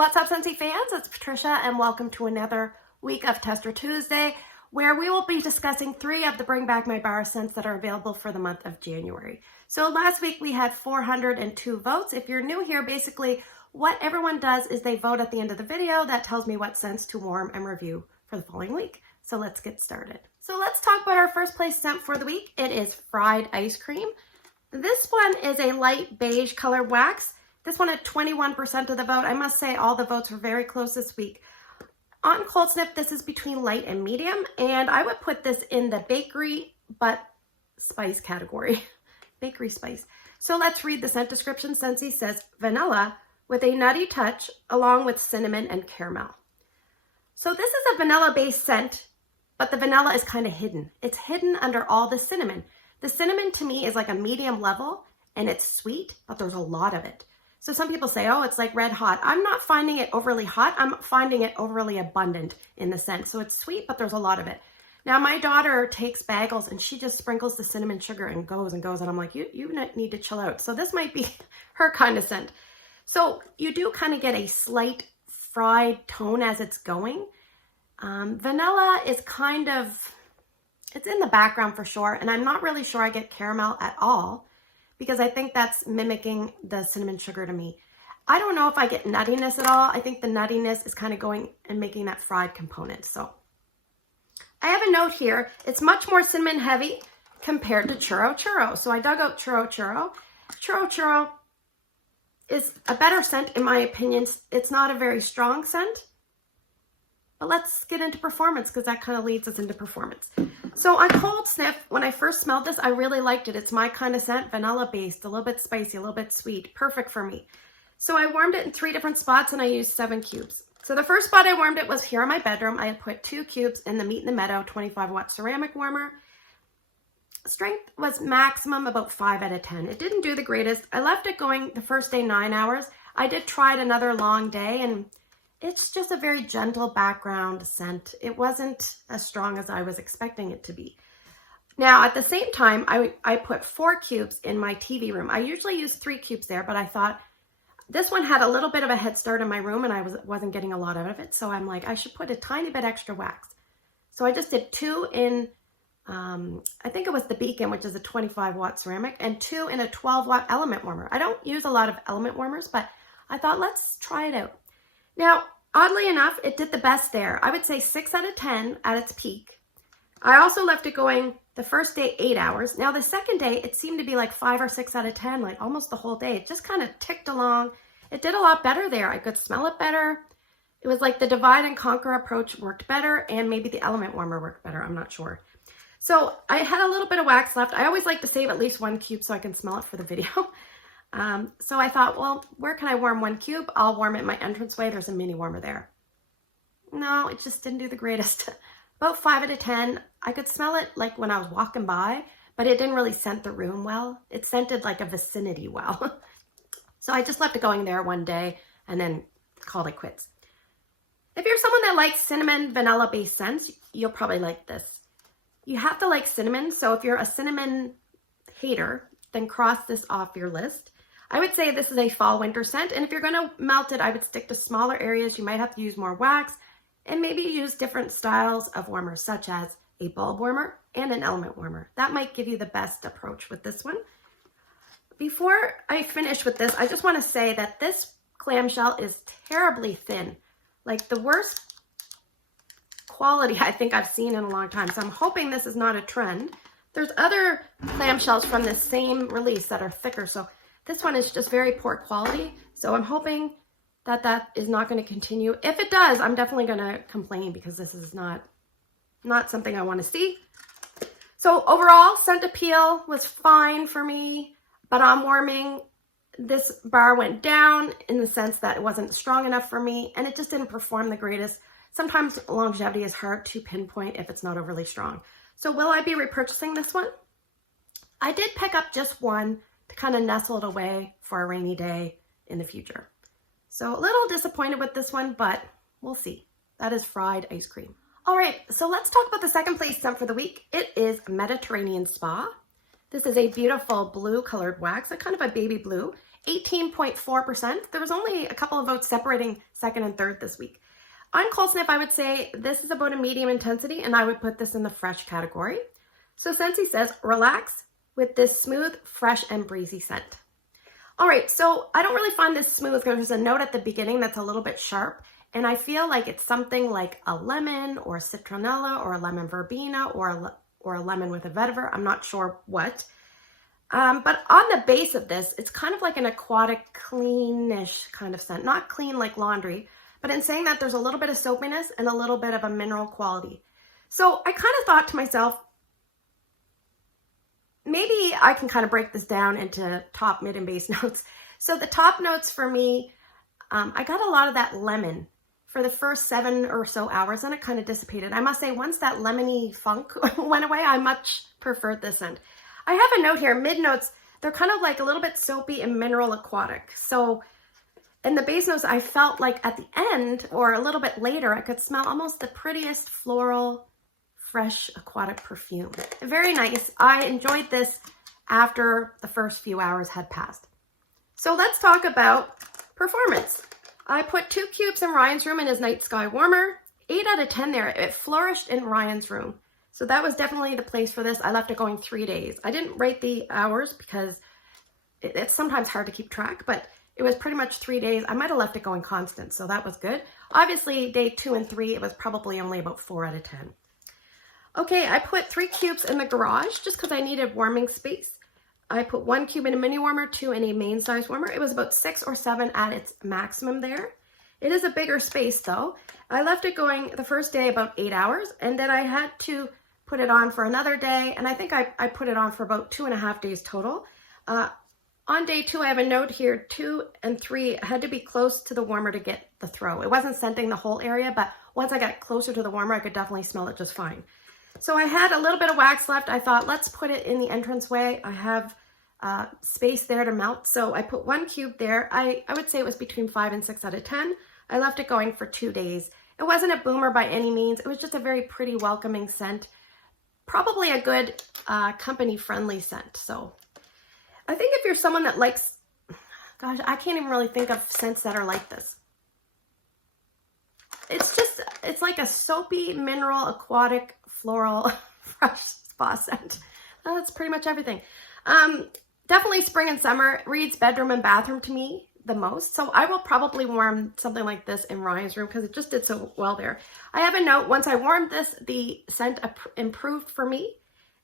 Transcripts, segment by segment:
What's up, Scentsy fans? It's Patricia, and welcome to another week of Tester Tuesday, where we will be discussing 3 of the Bring Back My Bar scents that are available for the month of January. So last week we had 402 votes. If you're new here, basically what everyone does is they vote at the end of the video. That tells me what scents to warm and review for the following week. So let's get started. So let's talk about our first place scent for the week. It is Fried Ice Cream. This one is a light beige colored wax. This one had 21% of the vote. I must say all the votes were very close this week. On Cold Sniff, this is between light and medium, and I would put this in the bakery but spice category. Bakery spice. So let's read the scent description. Scentsy says vanilla with a nutty touch along with cinnamon and caramel. So this is a vanilla-based scent, but the vanilla is kind of hidden. It's hidden under all the cinnamon. The cinnamon to me is like a medium level, and it's sweet, but there's a lot of it. So some people say, oh, it's like red hot. I'm not finding it overly hot. I'm finding it overly abundant in the scent. So it's sweet, but there's a lot of it. Now, my daughter takes bagels and she just sprinkles the cinnamon sugar and goes and goes. And I'm like, you need to chill out. So this might be her kind of scent. So you do kind of get a slight fried tone as it's going. Vanilla is kind of, it's in the background for sure. And I'm not really sure I get caramel at all, because I think that's mimicking the cinnamon sugar to me. I don't know if I get nuttiness at all. I think the nuttiness is kind of going and making that fried component. So I have a note here. It's much more cinnamon heavy compared to Churro Churro. So I dug out Churro Churro. Churro Churro is a better scent in my opinion. It's not a very strong scent. But let's get into performance, because that kind of leads us into performance. So on Cold Sniff, when I first smelled this, I really liked it. It's my kind of scent, vanilla based, a little bit spicy, a little bit sweet, perfect for me. So I warmed it in 3 different spots and I used 7 cubes. So the first spot I warmed it was here in my bedroom. I had put 2 cubes in the Meet in the Meadow 25-watt ceramic warmer. Strength was maximum about 5 out of 10. It didn't do the greatest. I left it going the first day 9 hours. I did try it another long day, and it's just a very gentle background scent. It wasn't as strong as I was expecting it to be. Now, at the same time, I put 4 cubes in my TV room. I usually use 3 cubes there, but I thought this one had a little bit of a head start in my room and I wasn't getting a lot out of it. So I'm like, I should put a tiny bit extra wax. So I just did 2 in, I think it was the Beacon, which is a 25-watt ceramic, and 2 in a 12-watt element warmer. I don't use a lot of element warmers, but I thought, let's try it out. Now, oddly enough, it did the best there. I would say 6 out of 10 at its peak. I also left it going the first day 8 hours. Now, the second day, it seemed to be like 5 or 6 out of 10, like almost the whole day. It just kind of ticked along. It did a lot better there. I could smell it better. It was like the divide and conquer approach worked better, and maybe the element warmer worked better. I'm not sure. So I had a little bit of wax left. I always like to save at least 1 cube so I can smell it for the video. So I thought, well, where can I warm 1 cube? I'll warm it in my entranceway. There's a mini warmer there. No, it just didn't do the greatest. About 5 out of 10. I could smell it like when I was walking by, but it didn't really scent the room well. It scented like a vicinity well. So I just left it going there one day and then called it quits. If you're someone that likes cinnamon vanilla based scents, you'll probably like this. You have to like cinnamon. So if you're a cinnamon hater, then cross this off your list. I would say this is a fall winter scent, and if you're going to melt it, I would stick to smaller areas. You might have to use more wax and maybe use different styles of warmers, such as a bulb warmer and an element warmer. That might give you the best approach with this one. Before I finish with this, I just want to say that this clamshell is terribly thin, like the worst quality I think I've seen in a long time. So I'm hoping this is not a trend. There's other clamshells from the same release that are thicker, so this one is just very poor quality. So I'm hoping that that is not going to continue. If it does, I'm definitely going to complain, because this is not something I want to see. So overall, scent appeal was fine for me, but on warming, this bar went down in the sense that it wasn't strong enough for me, and it just didn't perform the greatest. Sometimes longevity is hard to pinpoint if it's not overly strong. So will I be repurchasing this one? I did pick up just one to kind of nestle it away for a rainy day in the future. So a little disappointed with this one, but we'll see. That is Fried Ice Cream. All right, so let's talk about the second place scent for the week. It is Mediterranean Spa. This is a beautiful blue colored wax, a kind of a baby blue. 18.4%. There was only a couple of votes separating second and third this week. On cold sniff, I would say this is about a medium intensity, and I would put this in the fresh category. So Scentsy says, relax with this smooth, fresh, and breezy scent. All right, so I don't really find this smooth. There's a note at the beginning that's a little bit sharp, and I feel like it's something like a lemon or a citronella or a lemon verbena or a lemon with a vetiver. I'm not sure what. But on the base of this, it's kind of like an aquatic, cleanish kind of scent. Not clean like laundry, but in saying that, there's a little bit of soapiness and a little bit of a mineral quality. So I kind of thought to myself, maybe I can kind of break this down into top, mid, and base notes. So the top notes for me, I got a lot of that lemon for the first 7 or so hours, and it kind of dissipated. I must say, once that lemony funk went away, I much preferred this scent. I have a note here, mid notes, they're kind of like a little bit soapy and mineral aquatic. So in the base notes, I felt like at the end or a little bit later, I could smell almost the prettiest floral, fresh aquatic perfume. Very nice. I enjoyed this after the first few hours had passed. So let's talk about performance. I put 2 cubes in Ryan's room in his night sky warmer. 8 out of 10 there. It flourished in Ryan's room. So that was definitely the place for this. I left it going 3 days. I didn't rate the hours because it's sometimes hard to keep track, but it was pretty much 3 days. I might have left it going constant, so that was good. Obviously, day 2 and 3, it was probably only about 4 out of 10. Okay, I put 3 cubes in the garage just because I needed warming space. I put 1 cube in a mini warmer, 2 in a main size warmer. It was about 6 or 7 at its maximum there. It is a bigger space though. I left it going the first day about 8 hours, and then I had to put it on for another day, and I think I put it on for about 2.5 days total. On day 2, I have a note here, 2 and 3 had to be close to the warmer to get the throw. It wasn't scenting the whole area, but once I got closer to the warmer, I could definitely smell it just fine. So I had a little bit of wax left. I thought, let's put it in the entranceway. I have space there to melt. So I put 1 cube there. I would say it was between 5 and 6 out of 10. I left it going for 2 days. It wasn't a boomer by any means. It was just a very pretty, welcoming scent. Probably a good company-friendly scent. So I think if you're someone that likes, gosh, I can't even really think of scents that are like this. It's like a soapy, mineral, aquatic, floral, fresh spa scent. That's pretty much everything. Definitely spring and summer reads bedroom and bathroom to me the most. So I will probably warm something like this in Ryan's room because it just did so well there. I have a note, once I warmed this, the scent improved for me.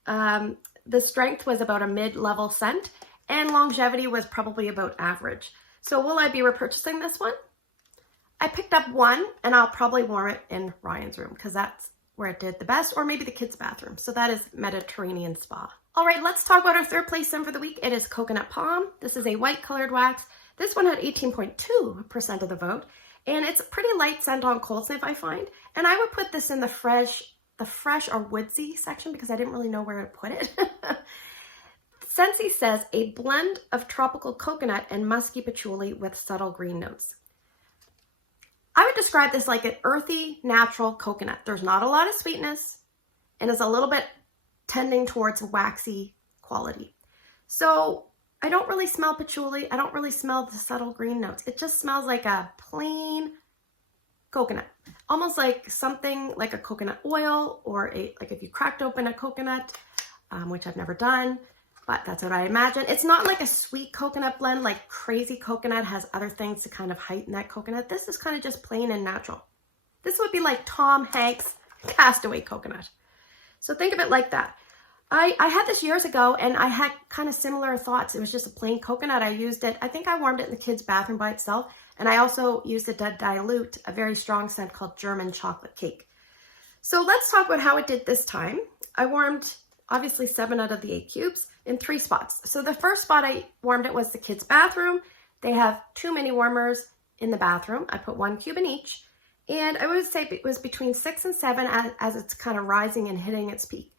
The strength was about a mid-level scent, and longevity was probably about average. So will I be repurchasing this one? I picked up 1, and I'll probably warm it in Ryan's room because that's where it did the best, or maybe the kids' bathroom. So that is Mediterranean Spa. All right, let's talk about our third place scent for the week. It is Coconut Palm. This is a white colored wax. This one had 18.2% of the vote, and it's a pretty light scent on cold sniff, I find. And I would put this in the fresh or woodsy section because I didn't really know where to put it. Scentsy says a blend of tropical coconut and musky patchouli with subtle green notes. I would describe this like an earthy, natural coconut. There's not a lot of sweetness and is a little bit tending towards waxy quality. So I don't really smell patchouli. I don't really smell the subtle green notes. It just smells like a plain coconut. Almost like something like a coconut oil, or like if you cracked open a coconut, which I've never done, but that's what I imagine. It's not like a sweet coconut blend, like Crazy Coconut has other things to kind of heighten that coconut. This is kind of just plain and natural. This would be like Tom Hanks' Castaway Coconut. So think of it like that. I had this years ago, and I had kind of similar thoughts. It was just a plain coconut. I used it, I think I warmed it in the kids' bathroom by itself, and I also used it to dilute a very strong scent called German chocolate cake. So let's talk about how it did this time. I warmed, obviously, 7 out of the 8 cubes in 3 spots. So the first spot I warmed it was the kids' bathroom. They have 2 mini warmers in the bathroom. I put 1 cube in each, and I would say it was between 6 and 7 as it's kind of rising and hitting its peak.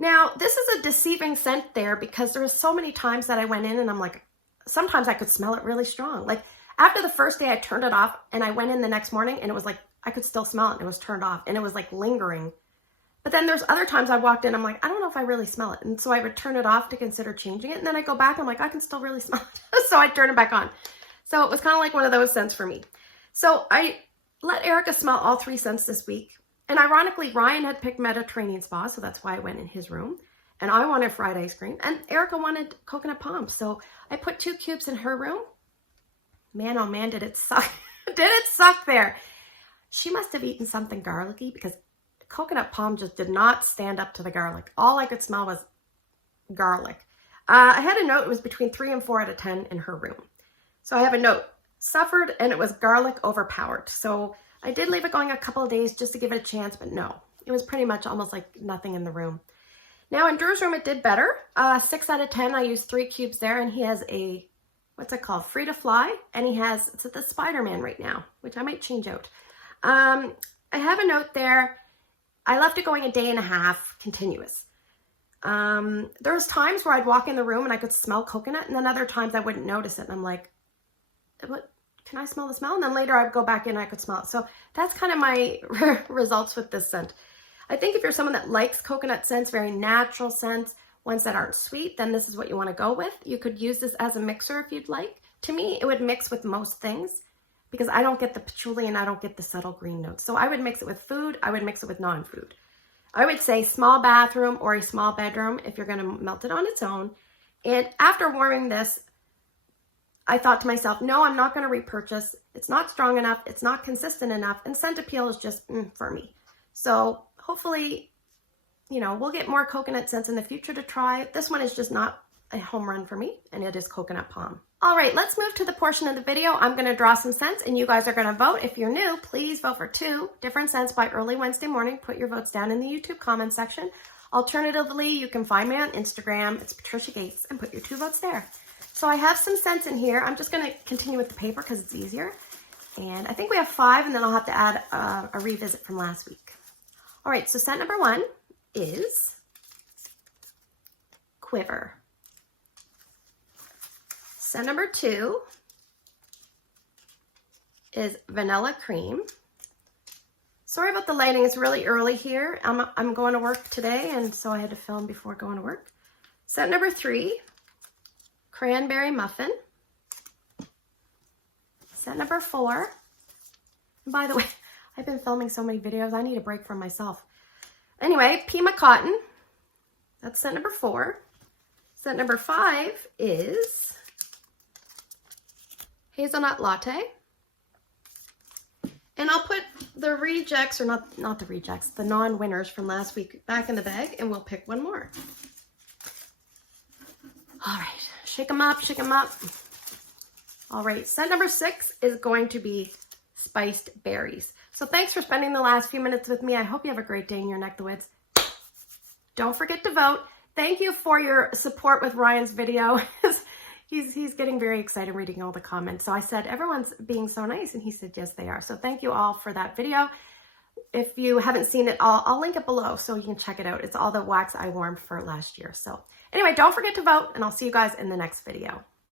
Now, this is a deceiving scent there because there were so many times that I went in and I'm like, sometimes I could smell it really strong. Like after the first day I turned it off, and I went in the next morning and it was like, I could still smell it and it was turned off and it was like lingering. But then there's other times I walked in, I'm like, I don't know if I really smell it. And so I would turn it off to consider changing it. And then I go back, I'm like, I can still really smell it. So I turn it back on. So it was kind of like one of those scents for me. So I let Erica smell all 3 scents this week. And ironically, Ryan had picked Mediterranean Spa, so that's why I went in his room. And I wanted fried ice cream. And Erica wanted coconut palm. So I put 2 cubes in her room. Man, oh man, did it suck. Did it suck there. She must have eaten something garlicky because coconut palm just did not stand up to the garlic. All I could smell was garlic. I had a note, it was between 3 and 4 out of 10 in her room. So I have a note, suffered, and it was garlic overpowered. So I did leave it going a couple of days just to give it a chance, but no, it was pretty much almost like nothing in the room. Now in Drew's room, it did better. 6 out of 10, I used 3 cubes there, and he has a, what's it called, Free to Fly, and he has, it's the Spider-Man right now, which I might change out. I have a note there. I left it going a day and a half continuous. There was times where I'd walk in the room and I could smell coconut, and then other times I wouldn't notice it. And I'm like, what? Can I smell the smell? And then later I'd go back in and I could smell it. So that's kind of my results with this scent. I think if you're someone that likes coconut scents, very natural scents, ones that aren't sweet, then this is what you want to go with. You could use this as a mixer if you'd like. To me, it would mix with most things because I don't get the patchouli and I don't get the subtle green notes. So I would mix it with food. I would mix it with non-food. I would say small bathroom or a small bedroom if you're going to melt it on its own. And after warming this, I thought to myself, no, I'm not going to repurchase. It's not strong enough. It's not consistent enough. And scent appeal is just for me. So hopefully, you know, we'll get more coconut scents in the future to try. This one is just not a home run for me, and it is coconut palm. All right, let's move to the portion of the video. I'm going to draw some scents, and you guys are going to vote. If you're new, please vote for 2 different scents by early Wednesday morning. Put your votes down in the YouTube comment section. Alternatively, you can find me on Instagram. It's Patricia Gates, and put your 2 votes there. So I have some scents in here. I'm just going to continue with the paper because it's easier. And I think we have 5, and then I'll have to add a revisit from last week. All right, so scent number 1 is Quiver. Scent number 2 is Vanilla Cream. Sorry about the lighting, it's really early here. I'm going to work today, and so I had to film before going to work. Scent number 3, Cranberry Muffin. Scent number 4, and by the way, I've been filming so many videos, I need a break from myself. Anyway, Pima Cotton, that's scent number 4. Scent number 5 is Hazelnut Latte. And I'll put the rejects, or not the rejects, the non-winners from last week back in the bag, and we'll pick one more. All right, shake them up, shake them up. All right, scent number 6 is going to be Spiced Berries. So thanks for spending the last few minutes with me. I hope you have a great day in your neck of the woods. Don't forget to vote. Thank you for your support with Ryan's video. He's getting very excited reading all the comments. So I said, everyone's being so nice. And he said, yes, they are. So thank you all for that video. If you haven't seen it, I'll link it below so you can check it out. It's all the wax I warmed for last year. So anyway, don't forget to vote, and I'll see you guys in the next video.